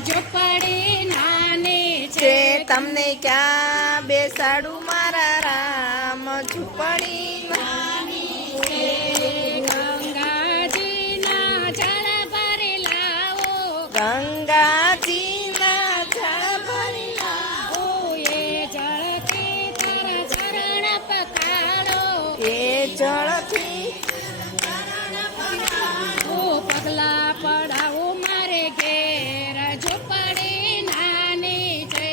ઝૂંપડી નાની છે તમને ક્યાં બેસાડું મારા રામ ઝૂંપડી નાની છે ગંગાજીના જળ ભરી લાવો ગંગાજીના જળ ભરી લાવો એ જળથી તારા ચરણ પખાડો એ જળથી પગલા પડાવો મારે ઘેર ઝૂંપડી નાની છે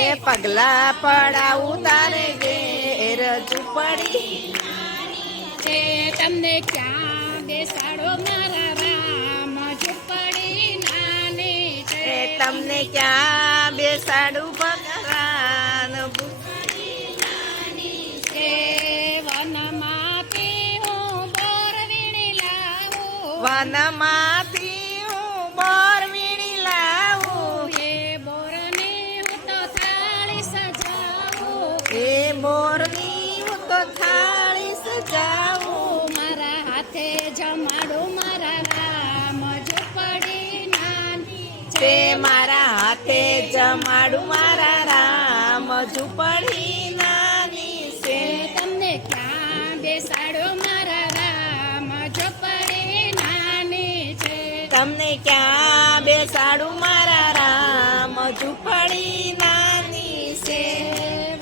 એ પગલા પડાવું તારે ઘેર ઝૂંપડી છે તમને ક્યાં બેસાડો મારા રામ ઝૂંપડી નાની છે એ તમને ક્યાં બેસાડું ભગવાન છે વનમાંથી હું બોર વીણી લાવું વનમાંથી હું બોર વીણી લાવું એ બોરને હું તો થાળી સજાવું એ બોરની હું તો થાળી સજાવું મારા હાથે જમાડો મારા રામ ઝૂંપડી નાની તે મારા હાથે જમાડું મારા રામ ઝૂંપડી નાની છે તમને ક્યાં બેસાડો મારા રામ ઝૂંપડી નાની છે તમને ક્યાં બેસાડું મારા રામ ઝૂંપડી નાની છે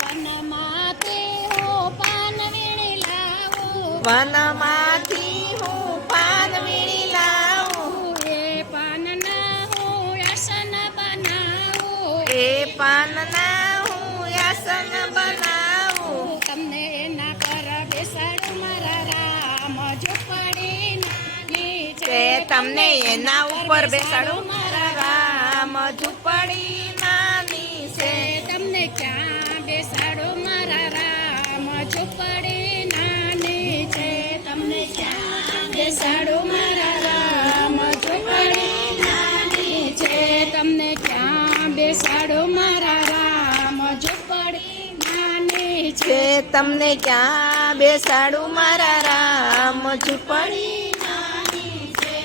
વનમાંથી હું પાન વીણી લાવું વનમાંથી હું પાન વીણી લાવું એ પાનના હું આસન બનાવું એ પાનના હું આસન બનાવું તમને એના પર બેસાડો મારા રામ ઝૂંપડી નાની તે છે તમને એના ઉપર બેસાડું મારા રામ ઝૂંપડી નાની છે તમને ક્યાં બેસાડો મારા રામ ઝૂંપડી નાની છે તમને ક્યાં બેસાડો મારા રામ ઝૂંપડી નાની છે તમને ક્યાં બેસાડો મારા રામ ઝૂંપડી નાની છે તે તમને ક્યાં બેસાડું મારા રામ ઝૂંપડી નાની છે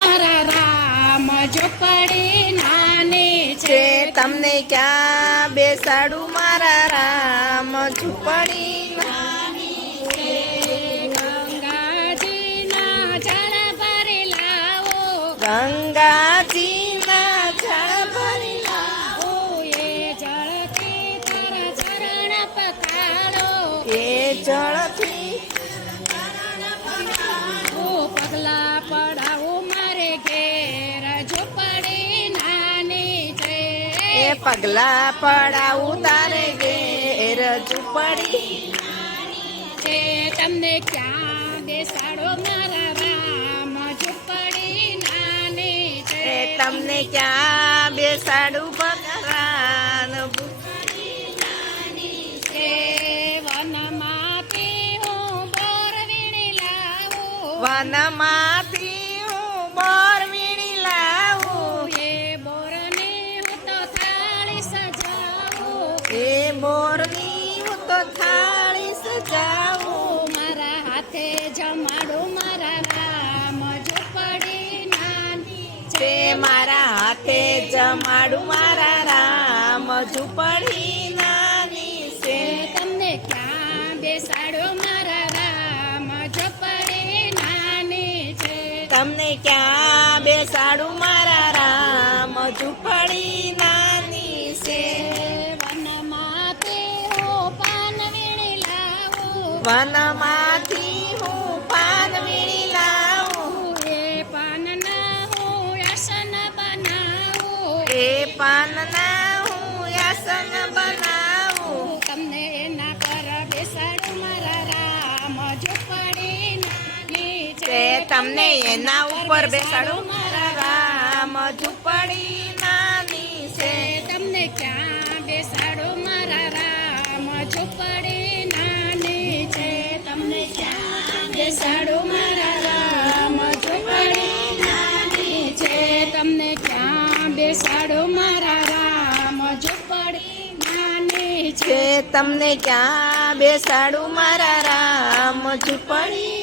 મારા રામ ઝૂંપડી નાની છે છે તમને ક્યાં બેસાડું મારા રામ ઝૂંપડી નાની છે ગંગાજીના જળ ભરી લાવો ગંગાજીના જળ ભરી લાવો એ જળથી તારા ચરણ પખાડો એ જળથી પગલા પડાવો મારે ઘેર ઝૂંપડી નાની છે એ પગલા પડાવું તારે ઘેર ઝૂંપડી છે તમને ક્યાં બેસાડો મારા રામ ઝૂંપડી નાની છે એ તમને ક્યાં બેસાડું ભગવાન છે વનમાંથી હું બોર વીણી લાવું વનમાંથી હું બોર વીણી લાવું એ બોરને હું તો થાળી સજાવું એ બોરની હું તો થાળી સજાવું મારા હાથે જમાડો મારા રામ ઝૂંપડી નાની તે મારા હાથે જમાડું મારા રામ ઝૂંપડી નાની છે તમને ક્યાં બેસાડો મારા રામ ઝૂંપડી નાની છે તમને ક્યાં બેસાડું મારા રામ ઝૂંપડી નાની છે વનમાંથી હું પાન વીણી લાવું વનમાંથી હું પાન વીણી લાવું એ પાનના હું આસન બનાવું એ પાનના હું આસન બનાવું તમને એના પર બેસાડો મારા રામ ઝૂંપડી નાની તે છે તમને એના ઉપર બેસાડું મારા રામ ઝૂંપડી નાની છે તમને ક્યાં બેસાડો મારા રામ ઝૂંપડી નાની છે તમને ક્યાં બેસાડો મારા રામ ઝૂંપડી નાની છે તમને ક્યાં બેસાડો મારા રામ ઝૂંપડી નાની છે કે તમને ક્યાં બેસાડું મારા રામ ઝૂંપડી